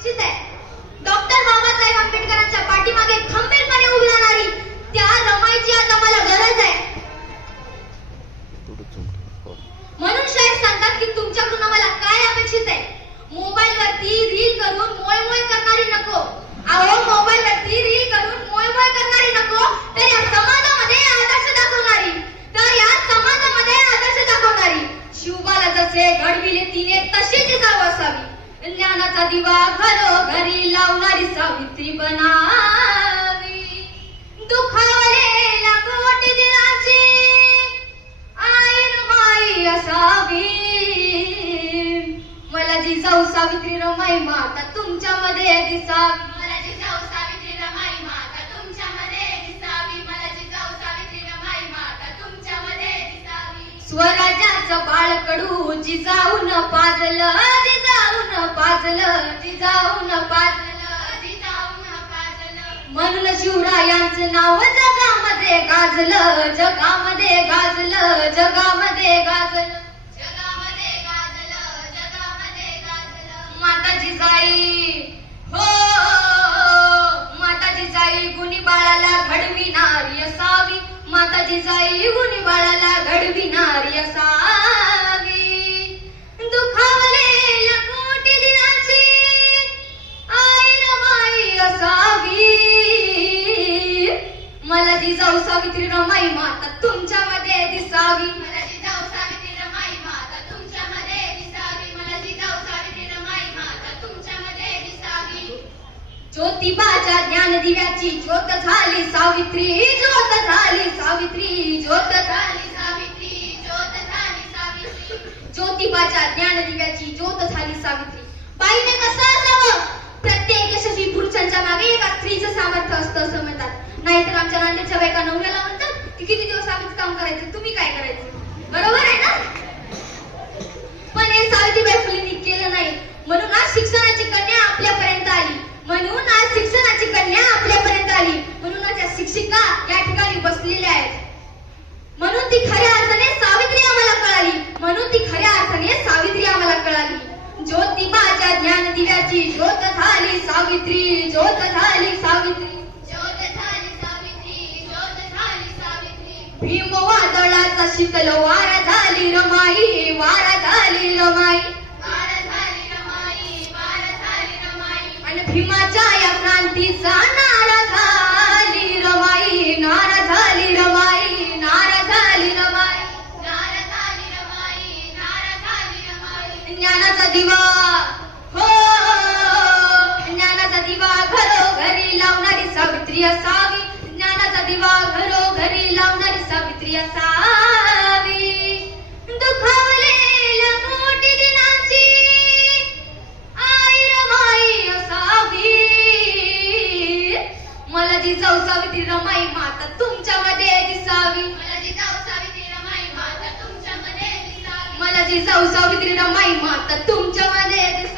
निश्चित आहे. डॉक्टर बाबासाहेब आंबेडकरांच्या पाठीमागे खंबीरपणे उभी राहणारी त्या रमाईची मला गरज आहे. म्हणून शाळेत सांगतात की तुमच्याकडून आम्हाला काय अपेक्षित आहे? मोबाईल वरती रील करून मोय मोय करणारी नको. अहो मोबाईल वरती रील करून मोय मोय करणारी नको. तर या समाजामध्ये आदर्श दाखवणारी. तर या समाजामध्ये आदर्श दाखवणारी. शिवबाला जसे घडविले तिने तशी जिजाऊ असावी. ज्ञानाचा दिवा घरोघरी लावणारी सावित्री बनावी. दुखावलेल्या कोटी दिनाची आईन माई असावी. मला जिजाऊ सावित्री रमाई माता तुमच्यामध्ये दिसावी. मला जिजाऊ सावित्री रमाई माता तुमच्यामध्ये दिसावी. मला जिजाऊ सावित्री रमाई माता तुमच्यामध्ये दिसावी. पाजल बाळकडू जिजाऊन पाजलं जिजाऊन पाजलं जिजाऊन पाजलं जिजाऊन पाजलं. म्हणून शिवरायांचं नाव जगामध्ये गाजलं जगामध्ये गाजलं जगामध्ये गाजलं. माता जिजाई गुणी बाळाला घडविणारी असावी. दुखावलेल्या कोटी दिनाची आई रमाई असावी. मला जिजाऊ सावित्री रमाई मा ज्योतिबाच्या ज्ञान दिव्याची ज्योत झाली सावित्री ज्योत झाली सावित्री ज्योत झाली सावित्री ज्योत झाली सावित्री. ज्योतिबाच्या ज्ञान दिव्याची ज्योत झाली सावित्री. बाईने कसं असावं? प्रत्येक यशस्वी पुरुषांच्या मागे एका स्त्रीचं सामर्थ्य असतं असं म्हणतात. नाहीतर आमच्या नांदेडच्या बायका नवऱ्याला म्हणतात की किती दिवस आम्हीच काम करायचं? ज्योतिबाच्या ज्ञान दिव्याची ज्योत झाली सावित्री ज्योत झाली सावित्री. भीम वादळाचा शीतल वारा झाली रमाई वारा झाली रमाई. वार झाली रमाई वार झाली रमाई. आणि भीमाच्या या क्रांतीचा नारा झाली रमाई नारा झाली रमाई नारा झाली रमाई. नार झाली रमाई नार झाली रमाई. ज्ञानाचा दिवा सावित्री असावी ज्ञानाचा दिवा घरोघरी लावणारी सावित्री असावी दुखावलेल्या कोटी दिनाची आई रमाई असावी. मला जिजाऊ सावित्री रमाई माता तुमच्यामध्ये दिसावी. मला जिजाऊ सावित्री रमाई माता तुमच्यामध्ये दिसावी. मला जिजाऊ सावित्री रमाई माता तुमच्यामध्ये दिसावी.